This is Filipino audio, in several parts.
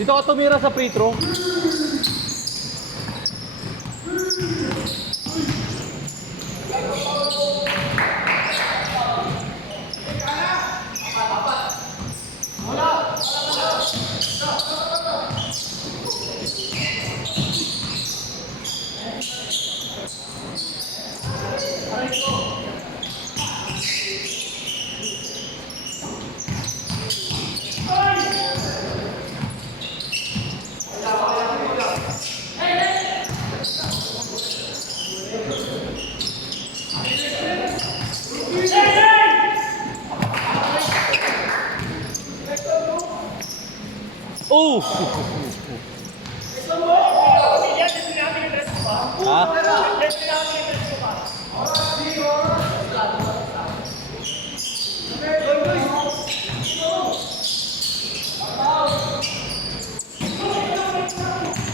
Dito ako tumira sa free throw. Oh! Ha?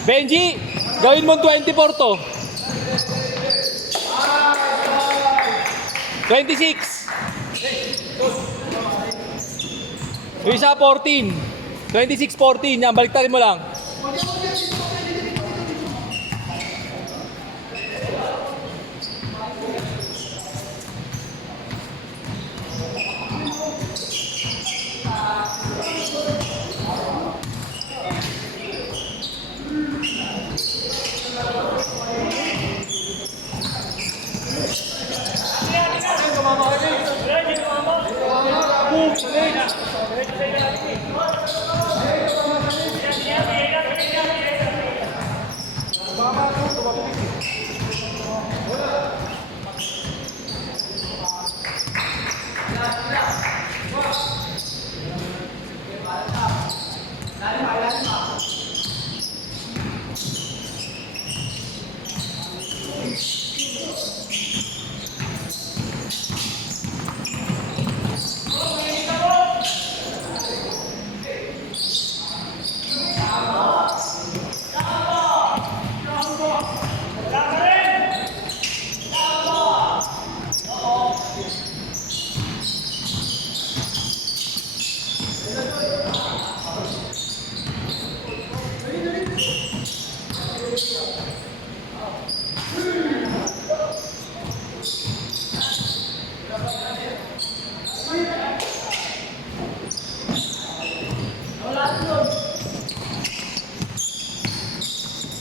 Benji, gawin mo 24 to. 26. Yung isa 14. 26-14. Yan, baliktarin mo lang.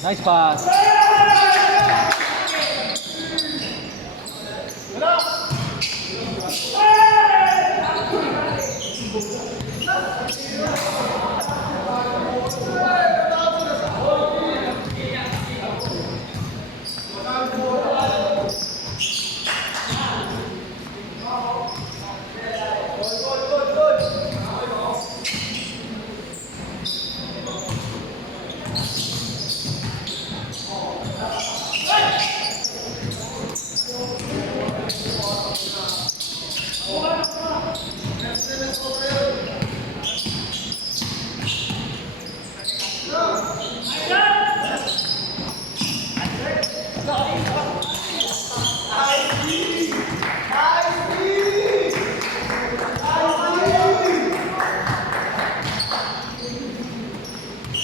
Nice pass.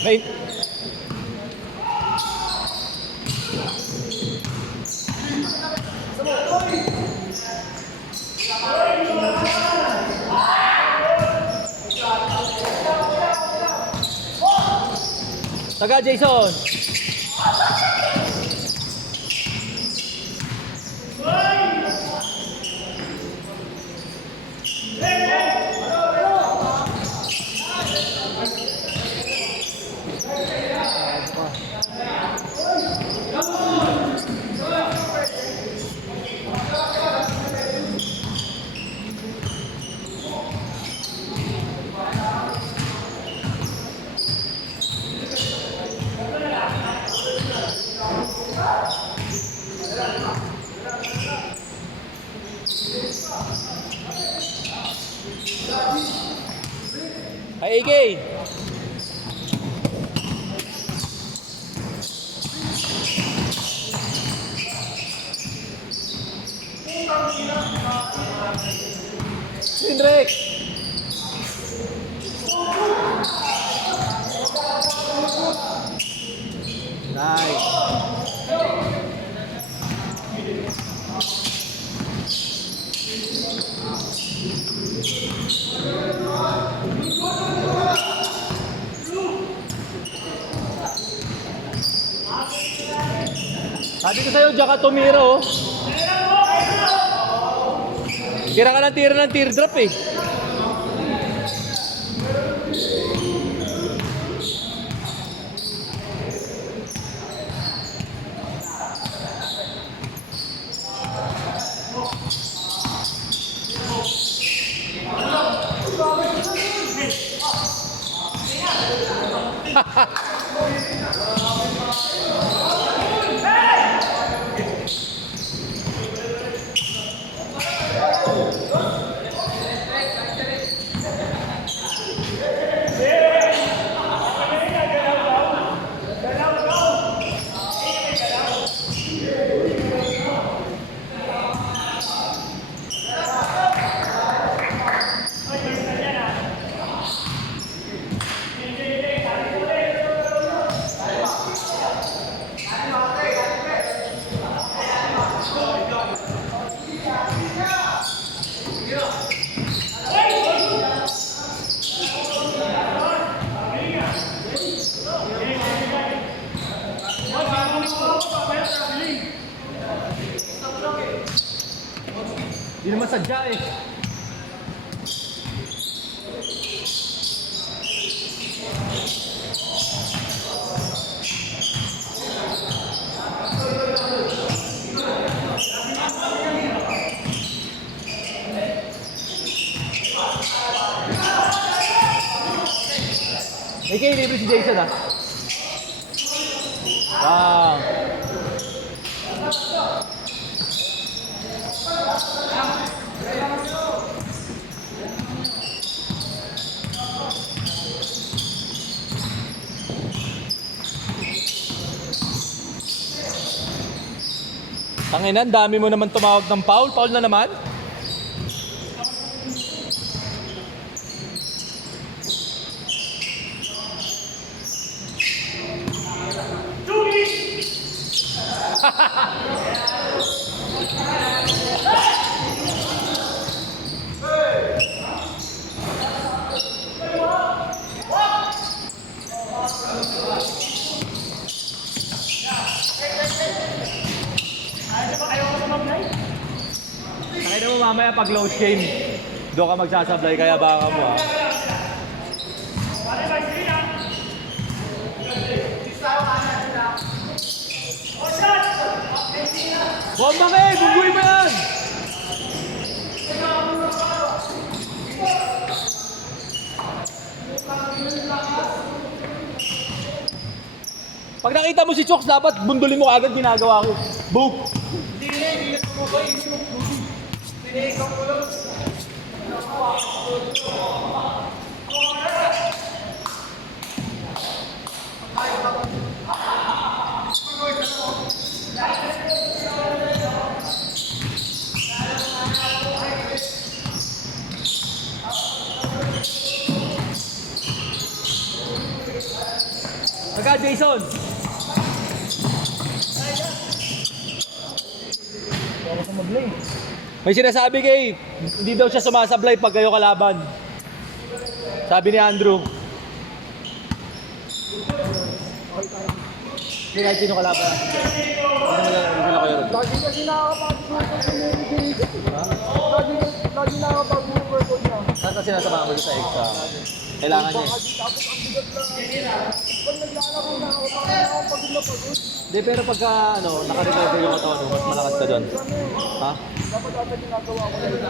May Taga Jason. Ay, Iggy. Hendrik. Nice. Sabi ko sa'yo, diyan ka tumira, oh. Tira ka ng teardrop, eh. Hindi naman sadya eh. May kayo libre si Jason ah. Wow. Tanginan, dami mo naman tumawag ng foul. Foul na naman. Nakita mo mamaya pag close game, doon ka magsasablay kaya baka mo ah. Bomba ka eh! Bungguy mo yan! Pag nakita mo si Chokes, dapat bundulin mo agad ginagawa ko. Book! Agad, Jason! May sinasabi kay, hindi daw siya sumasablay pag kayo kalaban. Sabi ni Andrew. Hindi kahit sino kalaban. Hindi na kayo rin. Lagi kasi nakakapag-workout sa medication. Lagi nakakapag-workout niya. Saan kasi nasa mga sa extra? Kailangan niya. Tapos ang bigat lang. Pag naglalaro na ako, pagod na pagod. Hindi, pero pagka naka-recover yung katawan mo, mas malakas ka doon. Ha? Dapat ata ginagawa ko na yun.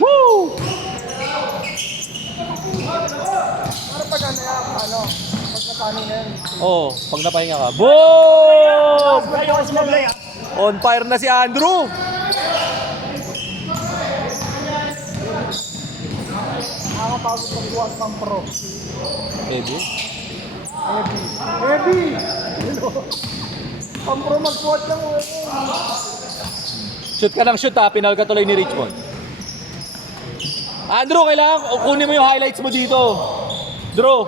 Woo! Para pag pag natano na yun. Oo, pag napahinga ka. Boom! On fire na si Andrew! Nakakapagod magbuhat ng pro. Heavy? Heavy! Ang pro magbuhat ng Shoot ka ng shoot ha, pinal ka tuloy ni Richmond. Andrew, kailangan kunin mo yung highlights mo dito. Drew.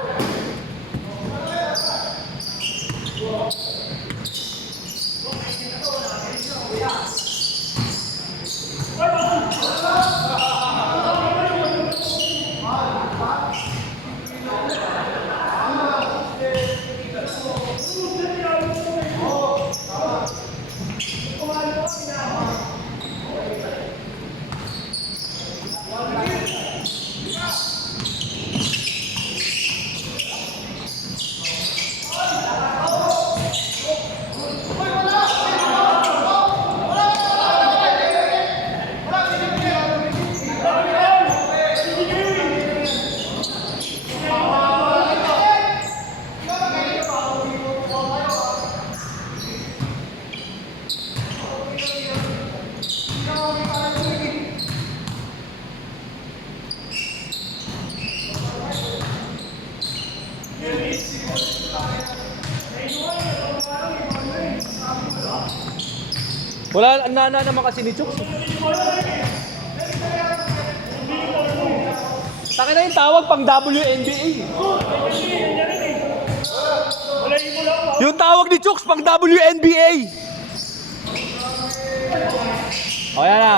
Wala, ang nana naman kasi ni Chooks. Taka na yung tawag pang WNBA. Yung tawag ni Chooks pang WNBA. O yan na.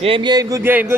Game, good game, good game.